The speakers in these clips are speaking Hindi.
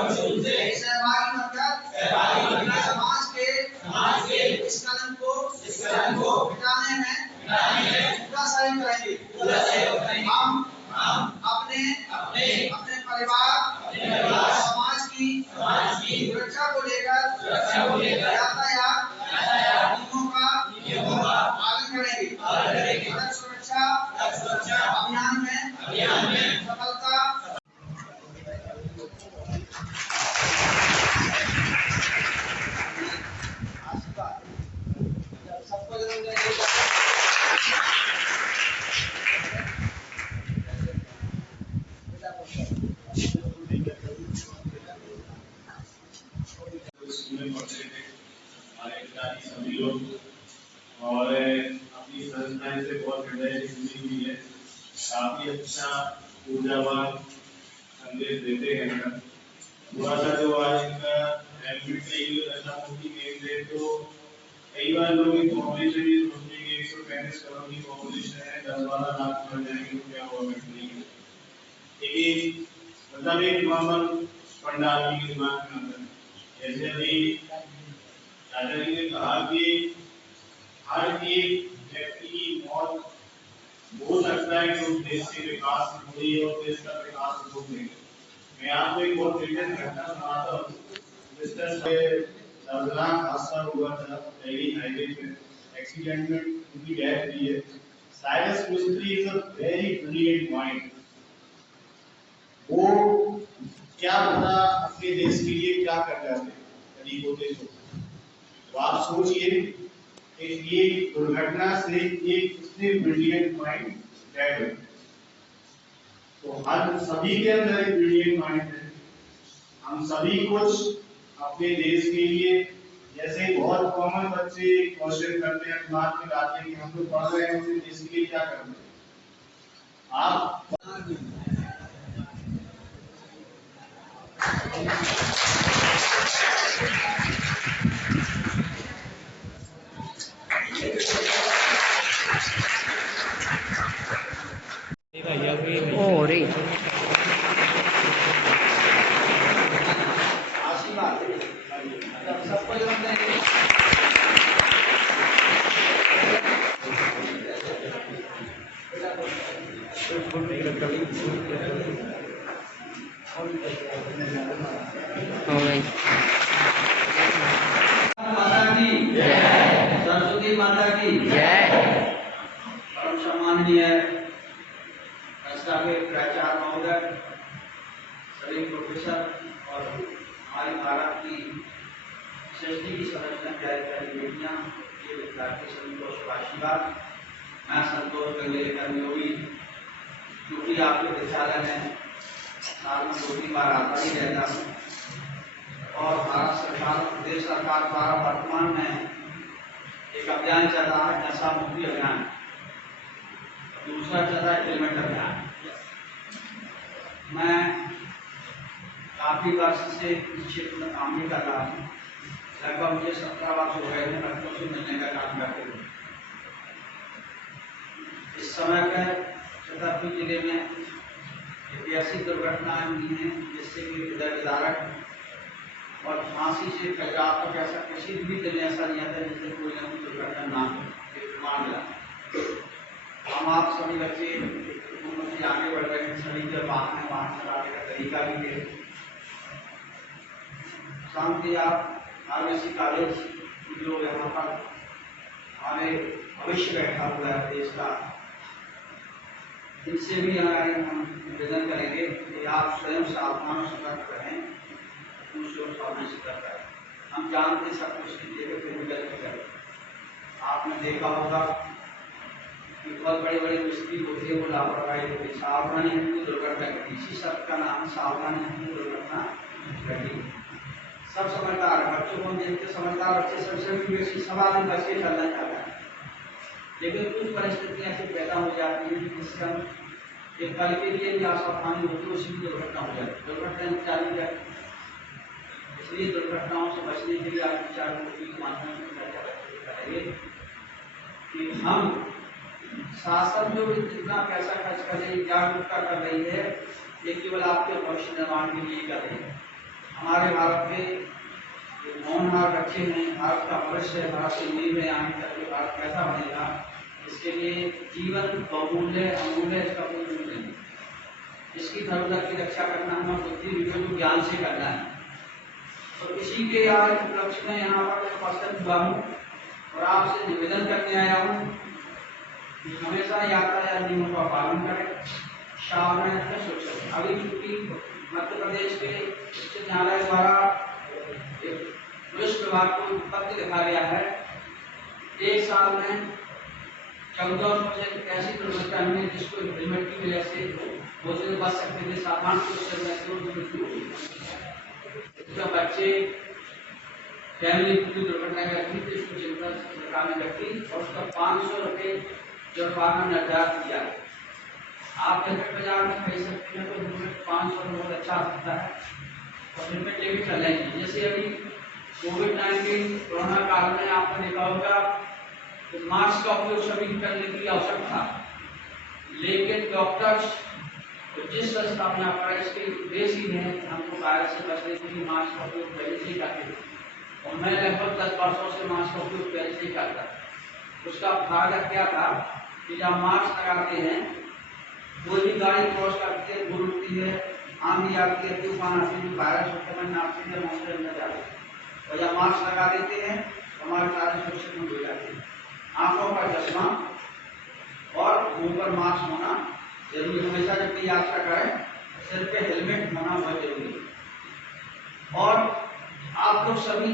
सहभागी बनकर समाज के इस कलंक को मिटाने में पूरा सहयोग करेंगे। हम अपने परिवार समाज की सुरक्षा को लेकर यातायात नियमों का पालन करेंगे। सड़क सुरक्षा अभियान में सफलता सभी लोग और अपनी संस्थाएं से बहुत हृदय से जुड़ी हुई है। काफी अच्छा ऊर्जावान संदेश देते हैं। थोड़ा सा जो आज इनका तो कई बार लोग पॉपुलेशन सोचते हैं 135 करोड़ की पॉपुलेशन है, 10-12 लाख मर जाएंगे तो क्या होगा? नहीं, लेकिन मतलब एक नॉर्मल फंडा आपके दिमाग में आता है। जैसे अभी दादाजी ने कहा कि हर एक व्यक्ति की मौत हो सकता है कि उस देश के विकास में हुई और देश का विकास रोक देगा। मैं आपको एक बहुत दिलचस्प घटना सुनाता हूँ। दर्दनाक हादसा हुआ था दिल्ली हाईवे पे, एक्सीडेंट में उनकी डेथ हुई है। साइरस मिस्त्री is a very brilliant mind. वो क्या पता अपने देश के लिए क्या कर जाते यदि होते तो आप सोचिए कि ये दुर्घटना से एक इतने ब्रिलियंट माइंड डेड हो। तो हर सभी के अंदर एक ब्रिलियंट माइंड है। हम सभी कुछ अपने देश के लिए, जैसे बहुत कॉमन बच्चे क्वेश्चन करते हैं, दिमाग में लाते हैं कि हम तो पढ़ रहे हैं, अपने देश के लिए क्या कर रहे हैं। आप सरस्वती माता की जय। परम सम्माननीय संस्था के प्राचार्य महोदय, सभी प्रोफेसर और हमारे भारत की सृष्टि की संरचना प्यारी प्यारी बेटियां, ये विद्यार्थी सभी को शुभाशीर्वाद। मैं संतोष कर्मयोगी, क्योंकि आपके विद्यालय में साल में 2-3 बार आता ही रहता हूँ और भारत सरकार, प्रदेश सरकार द्वारा वर्तमान में एक अभियान चल रहा है, नशा मुक्ति अभियान। दूसरा चल रहा है हेलमेट अभियान। मैं काफी वर्ष से इस क्षेत्र में काम भी कर रहा हूँ। लगभग मुझे 17 वर्ष हो गए हैं बच्चों से मिलने का काम करते हुए। इस समय पर छतरपुर जिले में ऐसी दुर्घटनाएं हुई हैं जिससे कि हृदय विदारक और फांसी से कचार तक ऐसा किसी भी दिन ऐसा नहीं आता जिससे कोई ना कोई दुर्घटना ना हो। प्रमाण मिला। हम आप सभी बच्चे से आगे बढ़ रहे हैं, सभी के वाहन चलाने का तरीका भी है। शांति आप आरबीसी कॉलेज जो यहाँ पर हमारे भविष्य बैठा हुआ है देश का, इनसे भी हमारे हम निवेदन करेंगे कि आप स्वयं सावधान और सतर्क रहें, दूसरों को सावधान सतर्क रहें। हम जानते सब कुछ कीजिए फिर भी गलती करें। आपने देखा होगा कि बहुत बड़े बड़े मिस्त्री होते हैं, वो लापरवाही होती, सावधानी हेतु दुर्घटना घटी। इसी शब्द का नाम सावधानी हेतु दुर्घटना घटी। सब समझदार बच्चों को देखते, समझदार बच्चे सबसे बेसी सवाल बच्चे चलना चाहते हैं, लेकिन कुछ परिस्थितियां ऐसी पैदा हो जाती हैं जिससे हम एक पल के लिए भी असावधानी होती है, उसी दुर्घटना हो जाती है, दुर्घटना चालू जाती है। इसलिए दुर्घटनाओं से बचने के लिए आज विचार के माध्यम से करेंगे कि हम शासन जो भी जितना पैसा खर्च कर रही है, जागरूकता कर रही है, ये केवल आपके भविष्य निर्माण के लिए कर रही है। हमारे भारत के जो 9 लाख बच्चे हैं, भारत का भविष्य है, भारत की नींव है, आगे चल के भारत कैसा बनेगा, इसके लिए जीवन बहुमूल्य अमूल्य, इसका कोई मूल्य नहीं। इसकी धरोहर की रक्षा करना हमें बुद्धि विवेक ज्ञान से करना है। तो इसी के आज उपलक्ष्य में यहाँ पर उपस्थित हुआ हूँ और आपसे निवेदन करने आया हूँ कि हमेशा यातायात नियमों का पालन करें, सावधान रहें, सुरक्षित। अभी चूंकि मध्य प्रदेश के उच्च न्यायालय द्वारा एक पुलिस विभाग को पत्र लिखा गया है, 1 साल में 1400 से ऐसी दुर्घटना हुई जिसको हेलमेट की वजह से वो से बच सकते थे, साधारण तो बच्चे फैमिली की दुर्घटना घटी थी, उसको चिंता सरकार ने रखी और उसका 500 रुपये जुर्माना निर्धारित किया। आप हेलमेट बाजार में खरीद सकते हैं तो हेलमेट 500 में बहुत अच्छा आता है और हेलमेट लेके चलना चाहिए। जैसे अभी कोविड-19 कोरोना काल में आपने देखा होगा तो मास्क का उपयोग सभी करने की आवश्यकता, लेकिन डॉक्टर्स तो जिस संस्था में आप पढ़े इसके उद्देश्य ही है हमको वायरस से बचने के लिए मास्क का उपयोग पहले से ही करते थे और मैं लगभग 10 वर्षों से मास्क का उपयोग पहले से ही करता। उसका फायदा क्या था कि जब मास्क लगाते हैं कोई भी गाड़ी क्रॉस करती है, धूल उड़ती है, आंधी आती है, तूफान आती है, वायरस होते हैं नापते हैं मौसम में जाते हैं और जब मास्क लगा देते हैं हमारे सारे सुरक्षित हो जाते हैं। आंखों का चश्मा और मुंह पर मास्क होना जरूरी, हमेशा जब भी यात्रा करें सिर पे हेलमेट होना बहुत जरूरी है। और आप लोग सभी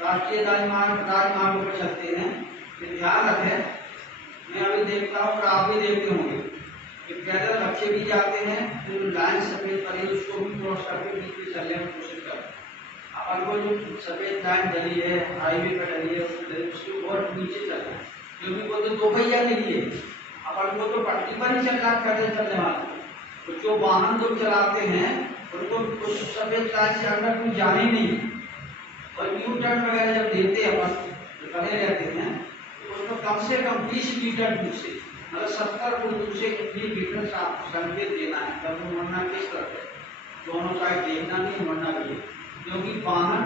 राष्ट्रीय राजमार्गों पर चलते हैं, ध्यान रखें, मैं अभी देखता हूँ और आप भी देखते होंगे कि पैदल बच्चे भी जाते हैं तो लाइन सफेद पड़ी उसको भी क्रॉस करके बीच में चलने की कोशिश करते हैं। अपन को जो सफेद लाइन डली है, हाईवे पर डली है, उसके और नीचे चलना है, क्योंकि वो तो 2 पहिया के लिए अपन को तो पट्टी पर ही चलना पैदल चलने वाले। तो जो वाहन जो चलाते हैं उनको उस सफेद लाइन से अंदर कोई जाने नहीं है और यू टर्न वगैरह जब लेते हैं अपन तो खड़े रहते हैं तो उसको कम से कम 20 मीटर दूर से मतलब 70 फुट दूर से इंडिकेटर से आपको संकेत देना है तब वो मुड़ना किस तरफ है, दोनों साइड देखना भी मुड़ना भी है। क्योंकि वाहन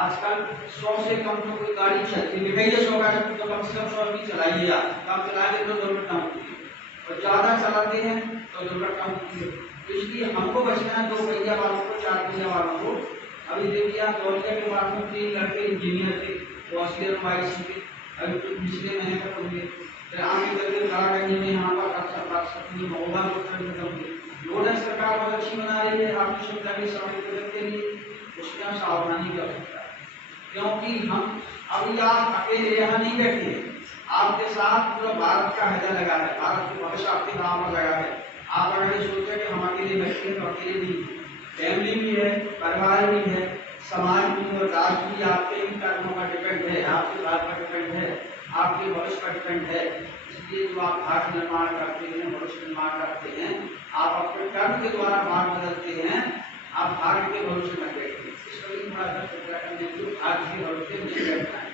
आजकल 100 से कम तो कोई गाड़ी चलती दिखाई है, 100 गाड़ी तो कम से कम 100 की चलाइए आप, कम चलाएंगे तो दुर्घटना होती है और ज्यादा चलाते हैं तो दुर्घटना होती है। तो इसलिए हमको बचना है 2 पहिया वालों को, 4 पहिया वालों को। अभी देखिए आप दौलिया के बाद में 3 लड़के इंजीनियर थे, वो ऑस्ट्रेलियन वाइस के अभी तो पिछले महीने तक होंगे, फिर आगे करके कारागंज में यहाँ पर अक्सर बात सकती है महोबा लोडर सरकार बहुत अच्छी बना रही है आपकी सुविधा के समय के लिए, उसमें हम सावधानी कर सकते हैं। क्योंकि हम अभी आप अकेले यहाँ नहीं बैठे, आपके साथ पूरा भारत का हैजा लगा है, भारत के भविष्य आपके नाम पर लगा है। आप अगर ये सोचे कि हम अकेले बैठे हैं तो अकेले नहीं, फैमिली भी है, परिवार भी है, समाज भी और राष्ट्र भी आपके इन कर्मों का डिपेंड है, आपके बात पर डिपेंड है, आपके भविष्य पर डिपेंड है। इसलिए जो आप भारत निर्माण करते हैं, भविष्य निर्माण करते हैं, आप अपने कर्म के द्वारा भाग बदलते हैं, आप भारत के भविष्य में बैठे। आज के भविष्य में बैठना है।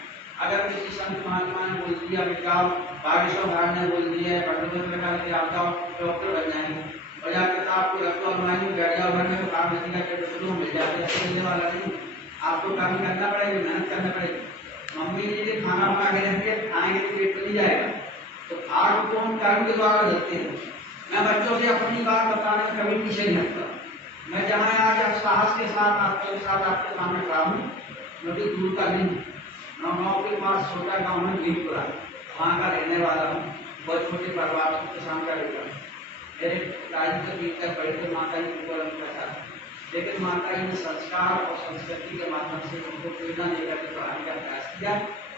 अगर किसी संत महात्मा ने बोल दिया जाओ, बागेश्वर महाराज ने बोल दिया है आप जाओ डॉक्टर बन जाएंगे और जाके तो आपको रखो अलमारी में बैठ जाओ भरने को काम नहीं करके मिल जाते हैं, मिलने वाला नहीं। आपको काम करना पड़ेगा, मेहनत करना पड़ेगा। मम्मी जी ने खाना बना के रखे खाएंगे तो पेट नहीं जाएगा। तो भाग को हम कर्म के द्वारा बदलते हैं। मैं बच्चों से अपनी बात बताने में कभी पीछे नहीं हटता। मैं जहाँ आज साहस के साथ आपके सामने खड़ा हूँ, मैं भी दूर का नहीं, गाँव के पास छोटा गाँव है भीमपुरा, वहाँ का रहने वाला हूँ, बहुत छोटे परिवार से किसान का बेटा। मेरे पिताजी तो 3 तक पढ़े थे, माता जी को उनका था, लेकिन माता जी ने संस्कार और संस्कृति के माध्यम से उनको प्रेरणा देकर के पढ़ाने का प्रयास किया।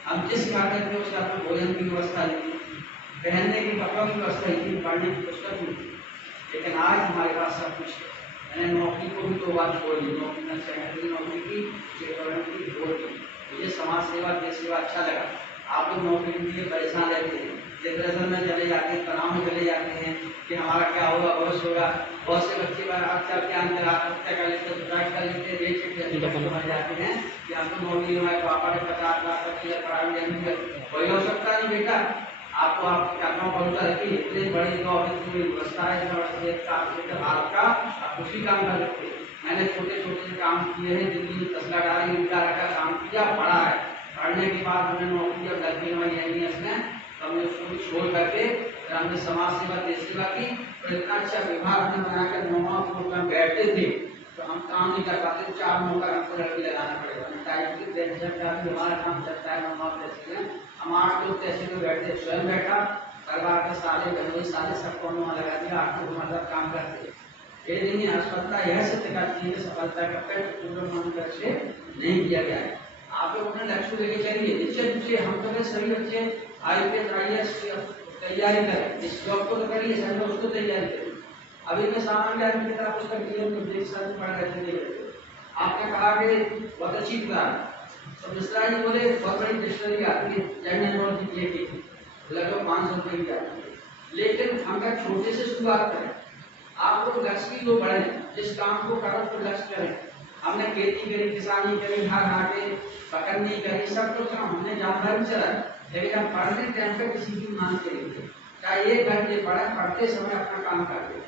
हम जिस घर में थे उस घर में भोजन की व्यवस्था नहीं थी, पहनने की कपड़ों की व्यवस्था नहीं थी, पढ़ने की पुस्तक नहीं थी, लेकिन आज हमारे पास सब कुछ है। मैंने नौकरी को भी 2 बार छोड़ दी, नौकरी मैंने सेकेंडरी नौकरी की, गवर्नमेंट की छोड़ दी। मुझे समाज सेवा देश सेवा अच्छा लगा। आप लोग नौकरी के लिए परेशान रहते हैं, डिप्रेशन में चले जाते हैं, तनाव में चले जाते हैं कि हमारा क्या होगा, भविष्य होगा। बहुत से बच्चे चल के अंदर आत्महत्या कर लेते हैं, सुसाइड कर लेते हैं, रेप बन जाते हैं कि आपको नौकरी हमारे पापा ने 50 लाख रुपया पढ़ा, कोई आवश्यकता नहीं बेटा, आपको आप अपना भरोसा रखिए, इतनी बड़ी व्यवस्था है भारत का, आप उसी काम कर सकते हैं। मैंने छोटे छोटे काम किए हैं, दिल्ली में तसला डाली ईटा रखा, काम किया, पढ़ा है। पढ़ने के बाद हमने नौकरी जब लग गई हमारी एमईएस में, तो हमने उसको भी छोड़ करके फिर हमने समाज सेवा देश सेवा की। और इतना अच्छा व्यवहार हमने बना कर नौमा फ्लोर में बैठते थे तो हम काम नहीं कर पाते, 4 नौकर हमको लड़की लगाना पड़ेगा। टाइप की टेंशन का भी हमारा काम चलता है, नौमा तहसील में हम 8 लोग तहसील में बैठते, स्वयं बैठा, परिवार के साले बहनोई साले सबको नौमा लगा दिया, 8 लोग हमारे साथ काम करते। ये नहीं है, असफलता यह सत्य का चीज है, सफलता का पेट पूर्ण मन से नहीं किया गया है। आप लोग अपने लक्ष्य को लेके चलिए, निश्चय रूप से हम तो सभी बच्चे आईपीएस आईएएस तैयारी करें, इस जॉब को तो करिए, सभी उसको तैयारी करें। अभी मैं सामान्य आदमी की तरह उसका जीवन में देख साल पढ़ रहे थे। आपने कहा कि बहुत अच्छी पुराण, तो मिश्रा जी बोले बहुत बड़ी डिक्शनरी आती है, जनरल नॉलेज की लगभग 500 रुपये की आती है, लेकिन हम क्या छोटे से शुरुआत करें। आप लोग लक्ष्य की जो बढ़े, जिस काम को करो तो लक्ष्य करें। हमने खेती करी, किसानी करी, घर घाटे पकड़नी करी, सब कुछ काम हमने जानकारी चला, लेकिन हम पढ़ने टाइम पे किसी की मान के नहीं, चाहे 1 घंटे पढ़े, पढ़ते समय अपना काम करते।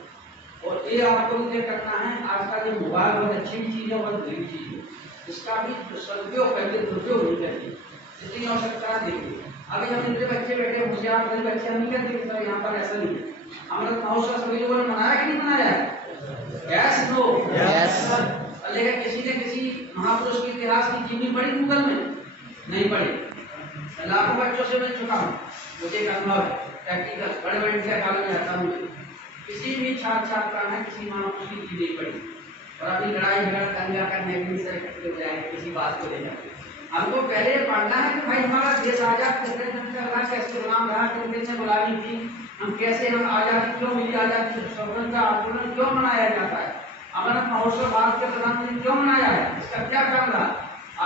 और ये आपको क्या करना है, आज का जो मोबाइल बहुत अच्छी चीज है, बहुत बुरी चीज है, इसका भी सदुपयोग करिए, दुरुपयोग नहीं करिए, जितनी आवश्यकता देखिए। अभी हम इतने बच्चे बैठे, मुझे आप मेरे बच्चे हम नहीं कहते सर यहाँ पर ऐसा नहीं है, हमने महोत्सव सभी लोगों ने मनाया कि नहीं मनाया? Yes no yes. लेकिन किसी ने किसी महापुरुष के इतिहास की जीवनी पढ़ी गूगल में? नहीं पढ़ी। लाखों बच्चों से मैं चुका हूँ, मुझे एक अनुभव है प्रैक्टिकल, बड़े बड़े कॉलेज में जाता हूँ, किसी भी छात्र छात्रा ने किसी महापुरुष की जीवनी पढ़ी, और अभी लड़ाई झगड़ा दंगा करने के लिए इकट्ठे हो जाएंगे किसी बात को लेकर। हमको पहले पढ़ना है कि भाई हमारा देश आजाद कैसे रहा, कैसे गुलाम रहा, किसने गुलामी थी, हम कैसे, हम आजादी क्यों मिली, आजादी स्वतंत्रता आंदोलन क्यों मनाया जाता है, अमृत महोत्सव भारत के प्रधानमंत्री क्यों मनाया है, इसका क्या कारण रहा?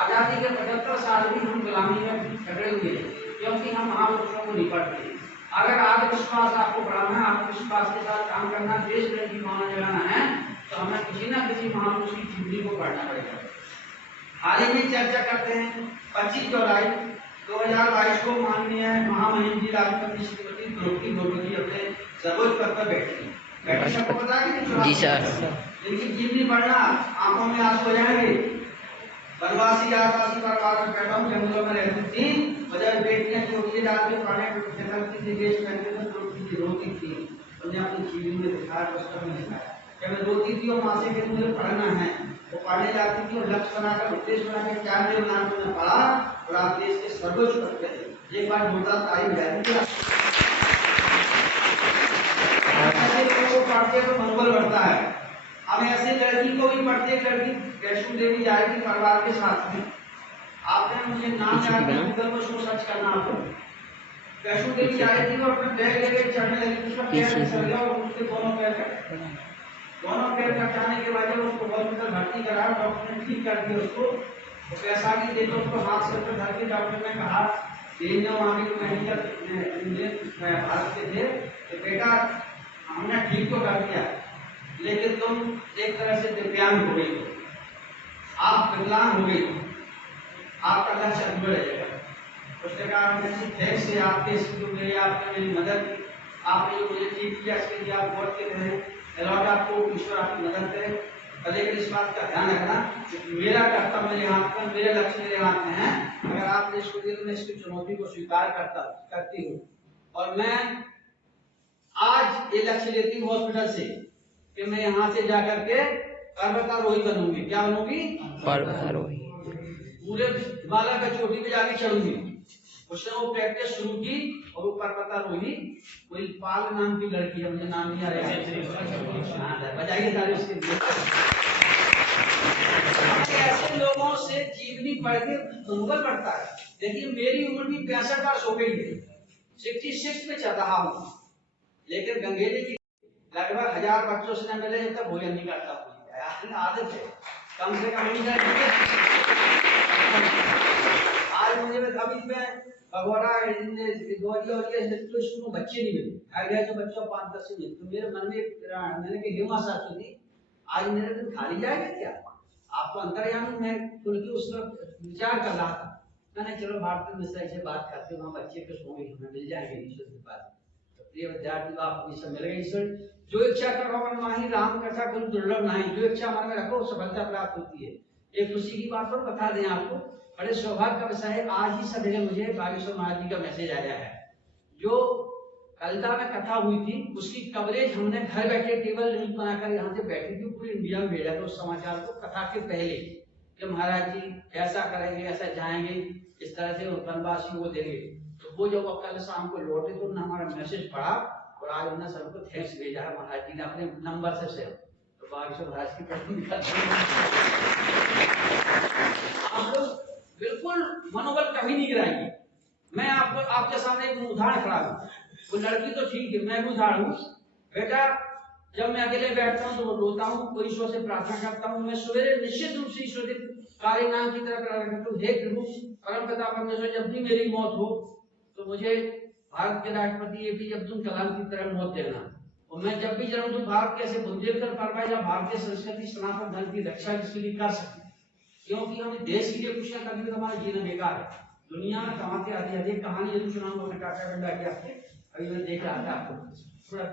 आजादी के 75 साल भी हम गुलामी में झगड़े हुए, क्योंकि हम महापुरुषों को नहीं पढ़ते। अगर आत्मविश्वास आपको बढ़ाना है, आत्मविश्वास के साथ काम करना, देश में की भावना जगाना है, तो हमें किसी न किसी महापुरुष की जीवनी को पढ़ना पड़ेगा। हाल ही में चर्चा करते हैं 25 जुलाई 2022 को माननीय महामहिम जी राष्ट्रपति श्रीमती द्रौपदी मुर्मू जी अपने सर्वोच्च पद पर बैठी सबको पता है कि नहीं? जी सर। इनकी जीवनी पढ़ना, आंखों में आंसू हो जाएंगे। वनवासी आदिवासी परिवार में पैदा हूँ, जंगलों में रहती थी, बजाय बेटियां चोटियां डाल के पाने जंगल की देश में द्रौपदी जी रोती थी, उन्हें अपनी जीवनी में दिखाया, पुस्तक में दिखाया। जब रोती थी और माँ से कहती मुझे पढ़ना है, वो पढ़ने जाती थी और लक्ष्य बनाकर, उद्देश्य बनाकर 4 देवनाम को पढ़ा और आप देश के सर्वोच्च पद पे थे। एक बार जोरदार तारीफ जाएगी। ऐसे लोगों को पढ़ते तो मनोबल बढ़ता है। हम ऐसे लड़की को भी पढ़ते, लड़की वैष्णो देवी जाएगी परिवार के साथ में, आपने मुझे नाम याद है, गूगल पर उसको सर्च करना आपको। वैष्णो देवी जा रही थी और अपने बैग लेके चढ़ने लगी, उसका पैर फिसल गया और उसके दोनों पैर कटाने के बाद उसको हॉस्पिटल भर्ती कराया, डॉक्टर ने ठीक कर दिया उसको, तो पैसा भी दे दो उसको, हाथ से धर के डॉक्टर ने कहा वहाँ के मेडिकल भारत के थे कि बेटा हमने ठीक तो कर दिया, लेकिन तुम एक तरह से दिव्यांग हो गई, आप विकलांग हो गई, आपका लक्ष्य अधूरा रहेगा। उसने कहा थैंक्स से आपके मेरी आपने मेरी मदद की, आपने जो मुझे ठीक किया इसके लिए आप बहुत के रहे, लौट आपको ईश्वर आपकी मदद करे। लेकिन इस बात का ध्यान रखना कि मेरा कर्तव्य मेरे हाथ में, मेरे लक्ष्य मेरे हाथ में है। अगर आप इसको मैं इसकी चुनौती को स्वीकार करती हूँ, और मैं आज ये लक्ष्य लेती हूँ हॉस्पिटल से कि मैं यहाँ से जाकर के पर्वतारोही बनूंगी। क्या बनूंगी? पर्वतारोही। पूरे हिमालय की चोटी पे जाके चढ़ूंगी। उसने वो प्रैक्टिस शुरू की और वो पर्वतारोही, कोई पाल नाम की लड़की है, मुझे नाम नहीं आ रहा है, बजाइए ताली उसके लिए। ऐसे लोगों से जीवनी पढ़ के मनोबल बढ़ता है। देखिए मेरी उम्र भी 65 वर्ष हो गई है, 66 में चल रहा हूँ, लेकिन गंगेली जी लगभग 1000 बच्चों से न मिले जब तक भोजन नहीं करता हूँ, आदत है कम से कम। आज मुझे अभी मैं भगवाना स्कूल बच्चे नहीं मिले, आगे जो बच्चों 5-10 से मिले, तो मेरे मन में मैंने कहा हे मां सरस्वती, आज मेरे दिन खाली जाएगा क्या? आपको अंतर्यामी मैं खुल के उस वक्त विचार कर रहा था, मैंने चलो भारतीय मिश्रा से बात करते, वहाँ बच्चे कुछ होंगे, हमें मिल जाएंगे ईश्वर के पास। तो प्रिय विद्यार्थी आप सब मिल गए। ईश्वर जो इच्छा करो मन माही, राम कथा कोई दुर्लभ नहीं। जो इच्छा मन में रखो सफलता प्राप्त होती है। एक खुशी की बात और बता दें आपको, बड़े सौभाग्य का विषय है। आज ही सवेरे मुझे बागेश्वर महाराज जी का मैसेज आया है। जो कलता में कथा हुई थी उसकी कवरेज हमने घर बैठे टेबल लिंक बनाकर यहाँ से बैठी थी, पूरी इंडिया में भेजा था उस समाचार को कथा के पहले कि महाराज जी ऐसा करेंगे, ऐसा जाएंगे, इस तरह से वनवासी को देंगे। तो वो जब कल शाम को लौटे तो उन्होंने हमारा मैसेज पढ़ा और आज उन्होंने सबको थैंक्स भेजा है महाराज जी ने अपने नंबर से शेयर। तो बागेश्वर महाराज की आप लोग बिल्कुल मनोबल कभी नहीं गिराएंगे। मैं आपको आपके सामने एक उदाहरण खड़ा हूँ। वो लड़की तो ठीक है, मैं भी उदाहरण हूँ। बेटा जब मैं अकेले बैठता हूँ तो वो रोता हूँ, कोई ईश्वर से प्रार्थना करता हूँ। मैं सवेरे निश्चित रूप से ईश्वर के कार्य नाम की तरफ करता हूँ, हे प्रभु परम पिता परमेश्वर, जब भी मेरी मौत हो तो मुझे भारत के राष्ट्रपति APJ अब्दुल कलाम की तरह मौत देना। और मैं जब भी जन्म दूं भारत कैसे बुंदेलखंड परंपरा या भारतीय संस्कृति सनातन धर्म की रक्षा किसी लिए कर सके, क्योंकि हम देश के लिए कुछ न कभी तो हमारा जीना बेकार है। दुनिया में कमाते आते अधिक कहानी जरूर सुनाऊंगा मैं टाटा बिरला की आपके, अभी मैं देख रहा था आपको थोड़ा